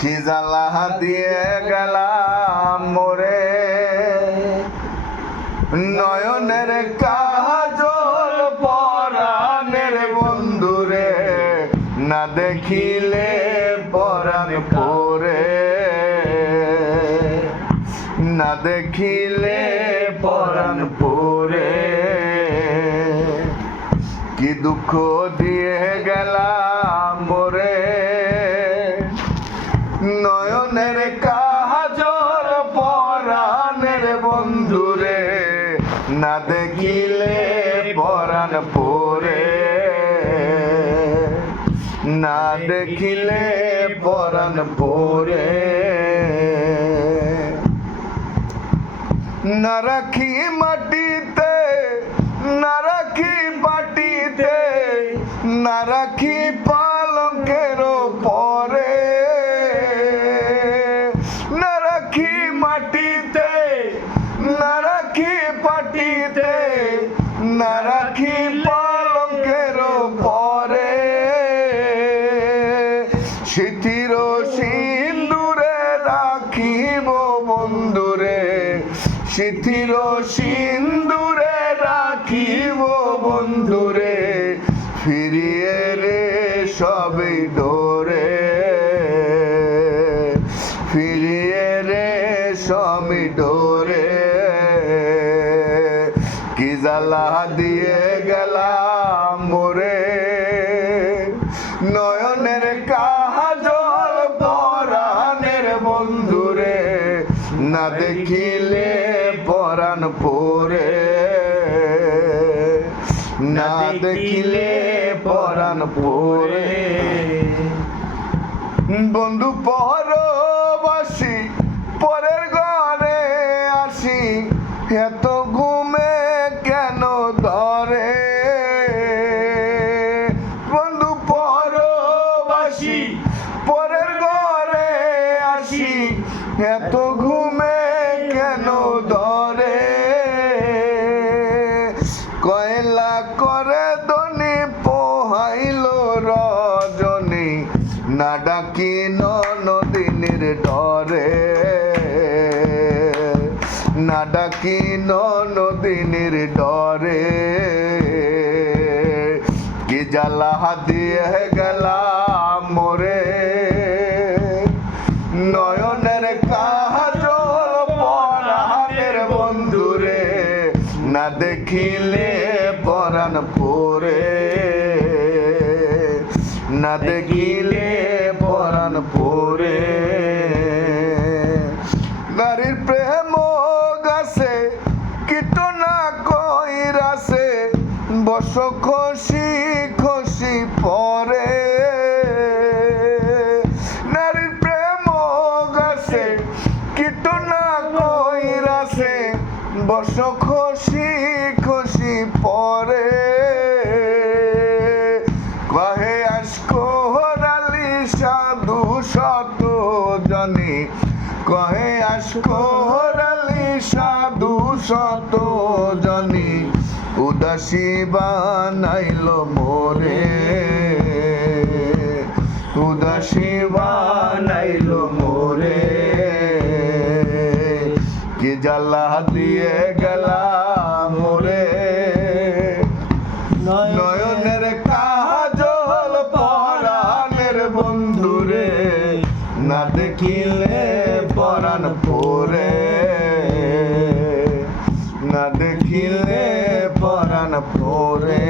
কি জ্বালা দিয়ে গেলাম মোরে, নয়নের কাজল পরাণের বন্ধুরে, না দেখিলে পরাণ পরে, না দেখিলে পরাণ পরে। কি দুঃখ দিয়ে গেলাম মোরে, নয়নের কাজল পরাণের বন্ধুরে, না দেখিলে পরাণ পরে, না দেখিলে পরাণ পরে। না রাখি মাটিতে, না রাখি পাটিতে, না রাখি পালঙ্কের পরে, না রাখি মাটিতে, না রাখি পাটিতে, না রাখি পালঙ্কের পরে। স্মৃতির সিন্দুরে রাখিব বন্ধুরে, স্মৃতির সিন্দুরে রাখিব বন্ধুরে, ফিরিয়ে রে সবই ডোরে, ফিরিয়ে রে সবই ডোরে। কি জ্বালা দিয়ে গেলাম মোরে, নয়নের কাজল পরাণের বন্ধুরে, না দেখিলে পরাণ পরে, না দেখিলে পরাণ পরে। বন্ধু পরবাসী পরের ঘরে আসি, এত ঘুমে কেন ধরে। বন্ধু পরবাসী পরের ঘরে আসি, এত ঘুমে কেন ধরে। কয়লা করে দনি পোহাইল রজনী, না ডাকি নদিনীর ডরে, না ডাকি নদিনীর ডরে। কি জ্বালা দিয়ে গেলাম মোরে, নয়নের কাজল পরাণের বন্ধুরে, না দেখিলে পরাণ পরে, না দেখিলে পরাণ পরে। নারীর প্রেম গাছে কীট না কইরাছে, বস খসি খসি পরে। নারীর প্রেম গাছে কীট না কইরাছে, বস খসি খসি পরে। কহে আশকোরালি সাধু শত জনী, কহে আশকোরালি সাধু শত জনী, উদাসী বানাইল মোরে, উদাসী বানাইল মোরে। কি জ্বালা দিয়ে গেলাম মোরে, নয়নের কাজল পরাণের বন্ধুরে, না দেখিলে পরাণ পরে, না দেখিলে পরাণ পরে।